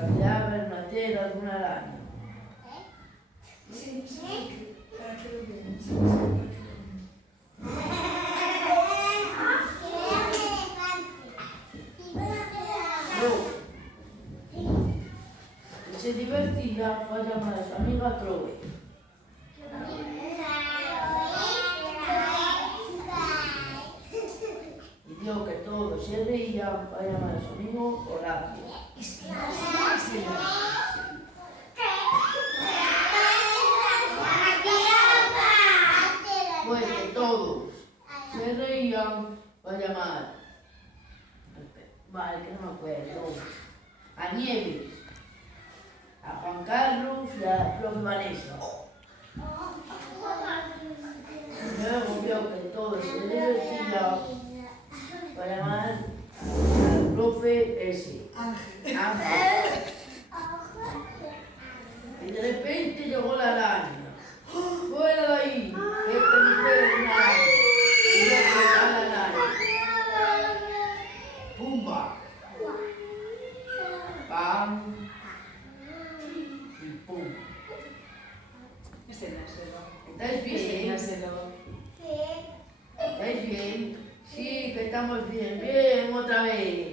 Navidad ver una tela, alguna araña. Sí, sí. Para que lo vean. Sí, Y se divertida, fue a llamar a su amiga Chloe. Y vio que todos se reían, fue a llamar a su amigo Horacio. Pues que todos se reían, fue a llamar, vale, que no me acuerdo, a Nieves, a Juan Carlos y a la profe Vanessa. Luego vio que todos se divertían, fue a llamar al profe ese, Ángel. Y de repente llegó la araña. ¡Fuera de ahí! ¡Esta mujer es una araña! Y le pegó a la araña. ¡Pumba! ¡Pam! Y ¡pum! ¿Estáis bien? ¿Estáis bien? Sí, que estamos bien. Bien, otra vez.